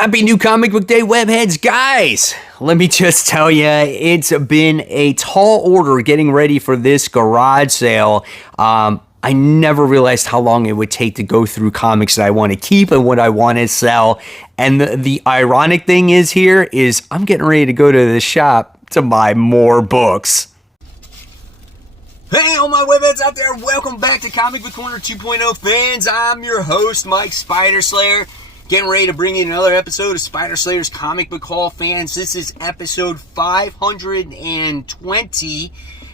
Happy new comic book day, webheads. Guys, let me just tell you, it's been a tall order getting ready for this garage sale. I never realized how long it would take to go through comics that I want to keep and what I want to sell. And the ironic thing is here is I'm getting ready to go to the shop to buy more books. Hey, all my webheads out there, welcome back to Comic Book Corner 2.0 fans. I'm your host, Mike Spider Slayer. Getting ready to bring you another episode of Spider Slayer's Comic Book Haul, fans. This is episode 520.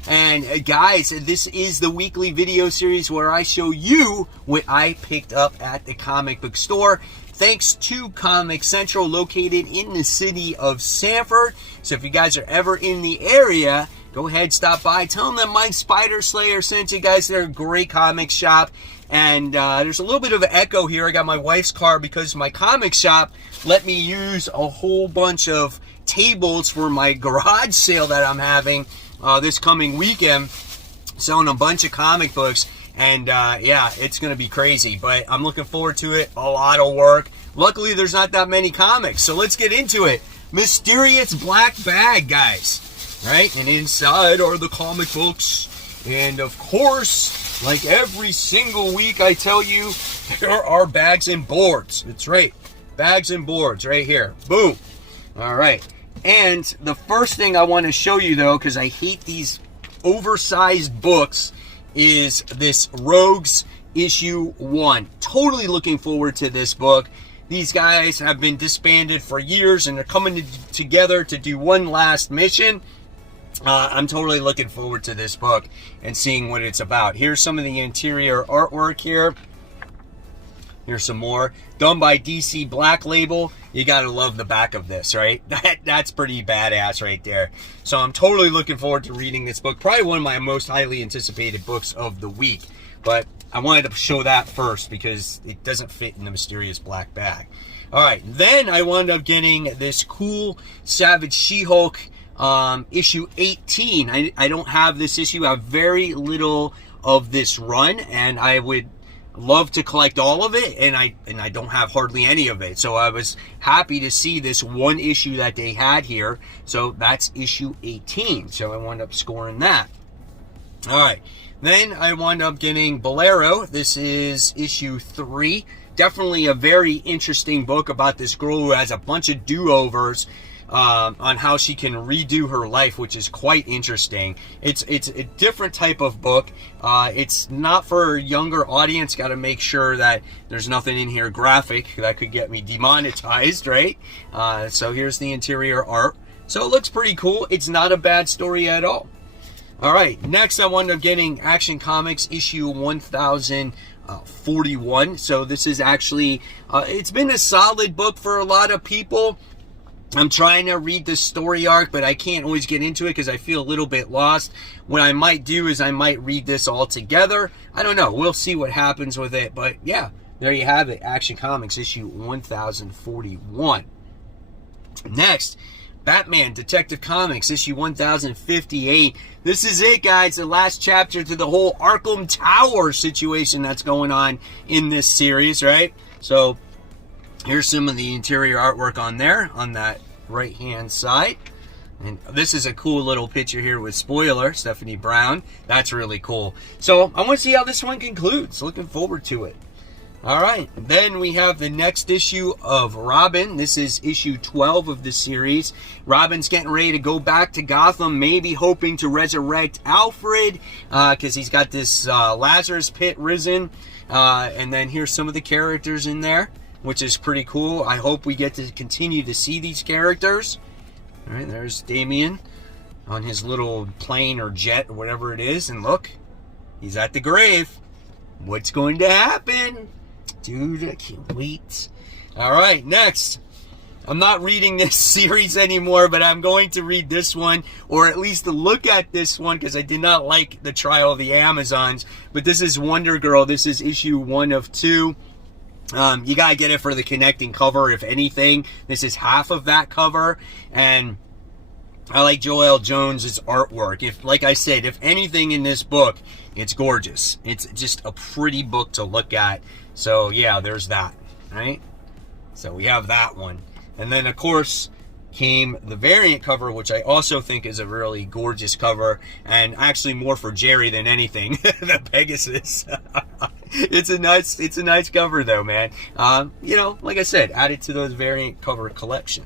And guys, this is the weekly video series where I show you what I picked up at the comic book store. Thanks to Comic Central, located in the city of Sanford. So if you guys are ever in the area, go ahead, stop by. Tell them that Mike Spider Slayer sent you guys. They're a great comic shop. And there's a little bit of an echo here. I got my wife's car because my comic shop let me use a whole bunch of tables for my garage sale that I'm having this coming weekend, selling a bunch of comic books. And yeah, it's going to be crazy, but I'm looking forward to it. A lot of work. Luckily, there's not that many comics, so let's get into it. Mysterious black bag, guys. Right? And inside are the comic books. And of course, like every single week, I tell you, there are bags and boards. That's right. Bags and boards right here. Boom. All right. And the first thing I want to show you, though, because I hate these oversized books, is this Rogues issue 1. Totally looking forward to this book. These guys have been disbanded for years, and they're coming together to do one last mission. I'm totally looking forward to this book and seeing what it's about. Here's some of the interior artwork here. Here's some more. Done by DC Black Label. You gotta love the back of this, right? That's pretty badass right there. So I'm totally looking forward to reading this book. Probably one of my most highly anticipated books of the week. But I wanted to show that first because it doesn't fit in the mysterious black bag. Alright, then I wound up getting this cool Savage She-Hulk issue 18. I don't have this issue. I have very little of this run, and I would love to collect all of it, and I don't have hardly any of it. So I was happy to see this one issue that they had here. So that's issue 18. So I wound up scoring that. All right. Then I wound up getting BOLERO. This is issue 3. Definitely a very interesting book about this girl who has a bunch of do-overs on how she can redo her life, which is quite interesting. It's a different type of book. It's not for a younger audience. Got to make sure that there's nothing in here graphic that could get me demonetized, right? So here's the interior art. So it looks pretty cool. It's not a bad story at all. All right, next I wound up getting Action Comics issue 1041. So this is actually, it's been a solid book for a lot of people. I'm trying to read the story arc, but I can't always get into it because I feel a little bit lost. What I might do is I might read this all together. I don't know. We'll see what happens with it. But yeah, there you have it. Action Comics issue 1041. Next, Batman Detective Comics issue 1058. This is it, guys. The last chapter to the whole Arkham Tower situation that's going on in this series, right? So here's some of the interior artwork on there, on that right-hand side. And this is a cool little picture here with Spoiler, Stephanie Brown. That's really cool. So I want to see how this one concludes. Looking forward to it. All right. Then we have the next issue of Robin. This is issue 12 of the series. Robin's getting ready to go back to Gotham, maybe hoping to resurrect Alfred because he's got this Lazarus pit risen. And then here's some of the characters in there, which is pretty cool. I hope we get to continue to see these characters. All right, there's Damian on his little plane or jet or whatever it is. And look, he's at the grave. What's going to happen? Dude, I can't wait. All right, next. I'm not reading this series anymore, but I'm going to read this one, or at least to look at this one, because I did not like the Trial of the Amazons. But this is Wonder Girl. This is issue 1 of 2. You gotta get it for the connecting cover, if anything. This is half of that cover, and I like Joelle Jones's artwork. If, like I said, if anything in this book, it's gorgeous. It's just a pretty book to look at. So yeah, there's that, right? So we have that one. And then, of course, came the variant cover, which I also think is a really gorgeous cover, and actually more for Jerry than anything. The Pegasus. It's a nice cover though, man. You know, like I said, add it to those variant cover collection.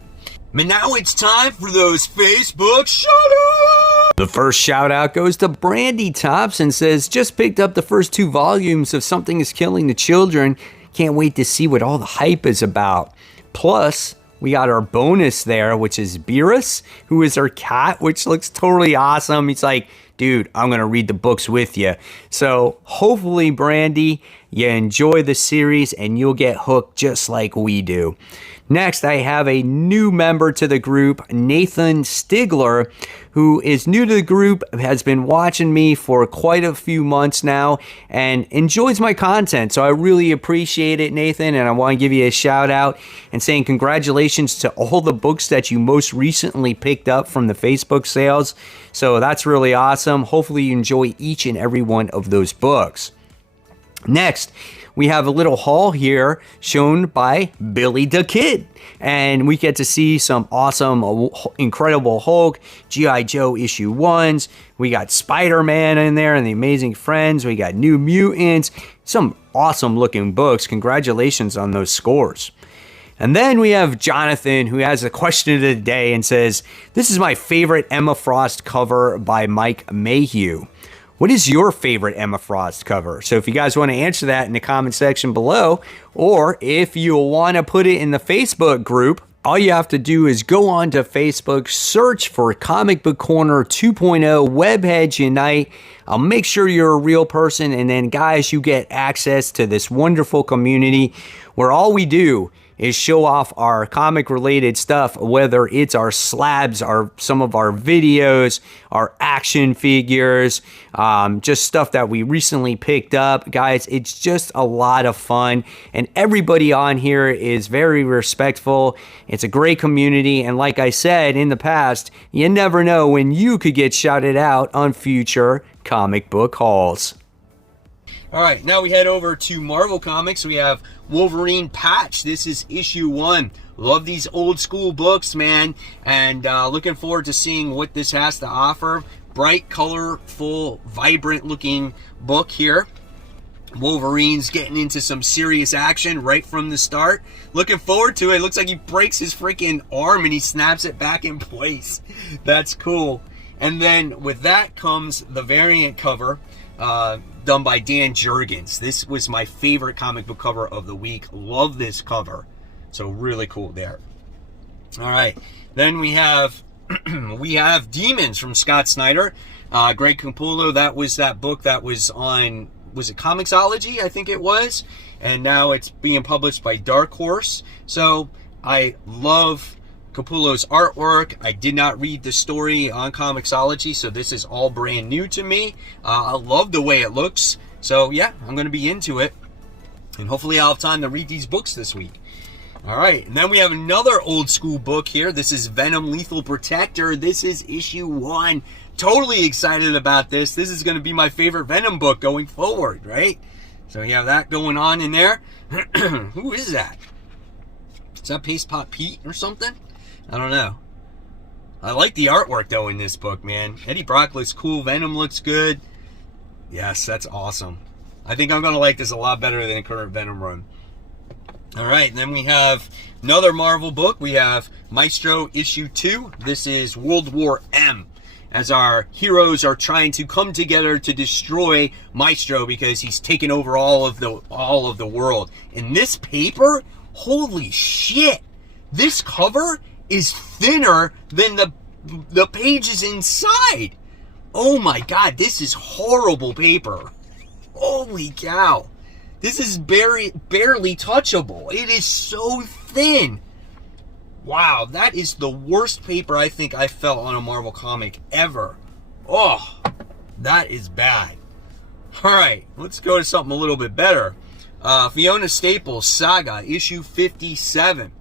But now it's time for those Facebook shout-outs! The first shout-out goes to Brandy Tops and says, just picked up the first 2 volumes of Something is Killing the Children. Can't wait to see what all the hype is about. Plus, we got our bonus there, which is Beaver, who is our cat, which looks totally awesome. He's like, dude, I'm going to read the books with you. So hopefully, Brandy, you enjoy the series and you'll get hooked just like we do. Next, I have a new member to the group, Nathan Stigler, who is new to the group, has been watching me for quite a few months now, and enjoys my content. So I really appreciate it, Nathan, and I want to give you a shout out and saying congratulations to all the books that you most recently picked up from the Facebook sales. So that's really awesome. Hopefully you enjoy each and every one of those books. Next, we have a little haul here shown by Billy the Kid. And we get to see some awesome, Incredible Hulk, G.I. Joe issue 1s. We got Spider-Man in there and the Amazing Friends. We got New Mutants. Some awesome looking books. Congratulations on those scores. And then we have Jonathan, who has a question of the day and says, this is my favorite Emma Frost cover by Mike Mayhew. What is your favorite Emma Frost cover? So if you guys want to answer that in the comment section below, or if you want to put it in the Facebook group, all you have to do is go on to Facebook, search for Comic Book Corner 2.0 Webheads Unite. I'll make sure you're a real person, and then guys, you get access to this wonderful community where all we do is show off our comic related stuff, whether it's our slabs, some of our videos, our action figures, just stuff that we recently picked up. Guys, it's just a lot of fun, and everybody on here is very respectful. It's a great community, and like I said in the past, you never know when you could get shouted out on future comic book hauls. All right, now we head over to Marvel Comics. We have Wolverine Patch. This is issue 1. Love these old school books, man. And looking forward to seeing what this has to offer. Bright, colorful, vibrant looking book here. Wolverine's getting into some serious action right from the start. Looking forward to it. Looks like he breaks his freaking arm and he snaps it back in place. That's cool. And then with that comes the variant cover. Done by Dan Jurgens. This was my favorite comic book cover of the week. Love this cover. So really cool there. All right. Then we have we have Demons from Scott Snyder. Greg Capullo, that was that book that was on, was it Comixology? I think it was. And now it's being published by Dark Horse. So I love Capullo's artwork. I did not read the story on Comixology, so this is all brand new to me. I love the way it looks. So yeah, I'm going to be into it. And hopefully I'll have time to read these books this week. All right, and then we have another old school book here. This is Venom Lethal Protector. This is issue 1. Totally excited about this. This is going to be my favorite Venom book going forward, right? So you have that going on in there. Who is that? Is that Paste Pot Pete or something? I don't know. I like the artwork, though, in this book, man. Eddie Brock looks cool. Venom looks good. Yes, that's awesome. I think I'm going to like this a lot better than the current Venom run. All right, and then we have another Marvel book. We have Maestro issue 2. This is World War M, as our heroes are trying to come together to destroy Maestro because he's taken over all of the world. In this paper, holy shit, this cover is thinner than the pages inside. Oh my god, this is horrible paper. Holy cow. This is barely touchable. It is so thin. Wow, that is the worst paper I think I felt on a Marvel comic ever. Oh, that is bad. All right, let's go to something a little bit better. Fiona Staples, Saga, issue 57.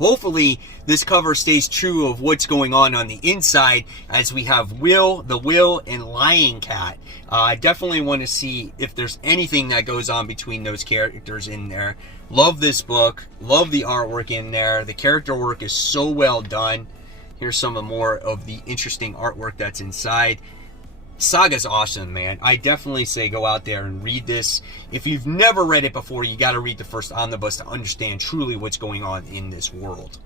hopefully this cover stays true of what's going on the inside, as we have Will, the Will, and Lion Cat. I definitely want to see if there's anything that goes on between those characters in there. Love this book. Love the artwork in there. The character work is so well done. Here's some more of the interesting artwork that's inside. Saga's awesome, man. I definitely say go out there and read this. If you've never read it before, you got to read the first omnibus to understand truly what's going on in this world.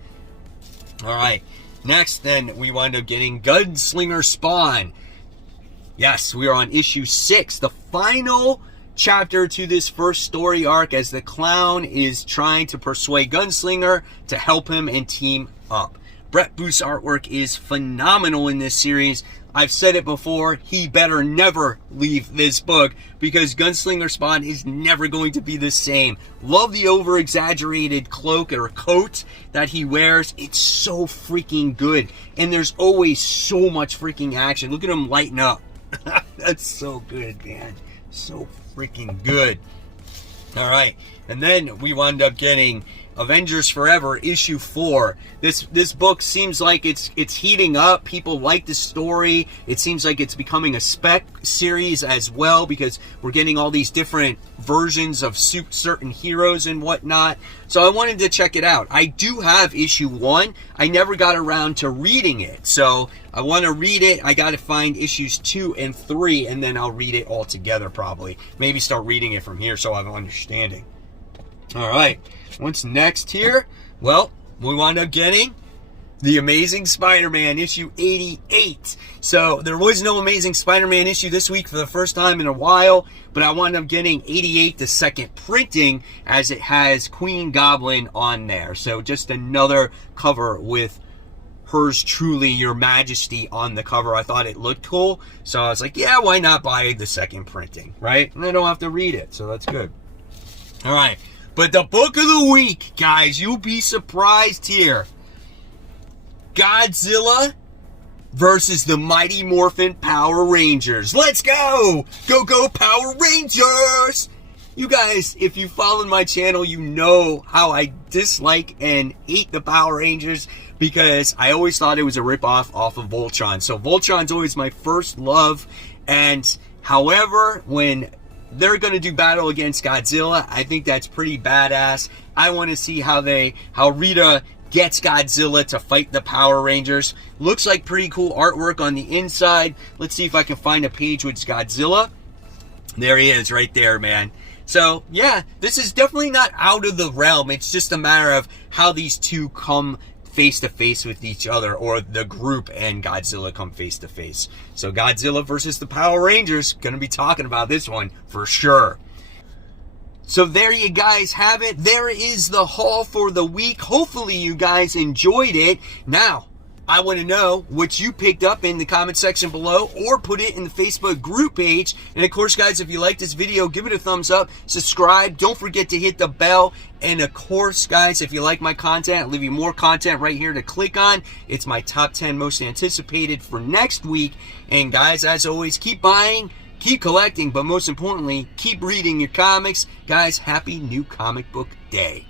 All right. Next, then, we wind up getting Gunslinger Spawn. Yes, we are on issue 6, the final chapter to this first story arc, as the clown is trying to persuade Gunslinger to help him and team up. Brett Booth's artwork is phenomenal in this series. I've said it before, he better never leave this book, because Gunslinger Spawn is never going to be the same. Love the over-exaggerated cloak or coat that he wears. It's so freaking good. And there's always so much freaking action. Look at him lighten up. That's so good, man. So freaking good. All right. And then we wound up getting Avengers Forever, issue 4. This book seems like it's heating up. People like the story. It seems like it's becoming a spec series as well, because we're getting all these different versions of certain heroes and whatnot. So I wanted to check it out. I do have issue 1. I never got around to reading it, so I want to read it. I got to find issues 2 and 3, and then I'll read it all together probably. Maybe start reading it from here so I have an understanding. All right. What's next here? Well, we wound up getting The Amazing Spider-Man issue 88. So there was no Amazing Spider-Man issue this week for the first time in a while, but I wound up getting 88, the second printing, as it has Queen Goblin on there. So just another cover with Hers Truly Your Majesty on the cover. I thought it looked cool, so I was like, yeah, why not buy the second printing, right? And I don't have to read it, so that's good. All right. But the book of the week, guys, you'll be surprised here. Godzilla versus the Mighty Morphin Power Rangers. Let's go! Go, go, Power Rangers! You guys, if you followed my channel, you know how I dislike and hate the Power Rangers, because I always thought it was a ripoff off of Voltron. So Voltron's always my first love. And however, when they're going to do battle against Godzilla, I think that's pretty badass. I want to see how Rita gets Godzilla to fight the Power Rangers. Looks like pretty cool artwork on the inside. Let's see if I can find a page with Godzilla. There he is right there, man. So, yeah, this is definitely not out of the realm. It's just a matter of how these two come face to face with each other, or the group and Godzilla come face to face. So Godzilla versus the Power Rangers, gonna be talking about this one for sure. So there you guys have it. There is the haul for the week. Hopefully you guys enjoyed it. Now, I want to know what you picked up in the comment section below, or put it in the Facebook group page. And of course, guys, if you like this video, give it a thumbs up, subscribe, don't forget to hit the bell. And of course, guys, if you like my content, I'll leave you more content right here to click on. It's my top 10 most anticipated for next week. And guys, as always, keep buying, keep collecting, but most importantly, keep reading your comics. Guys, happy new comic book day.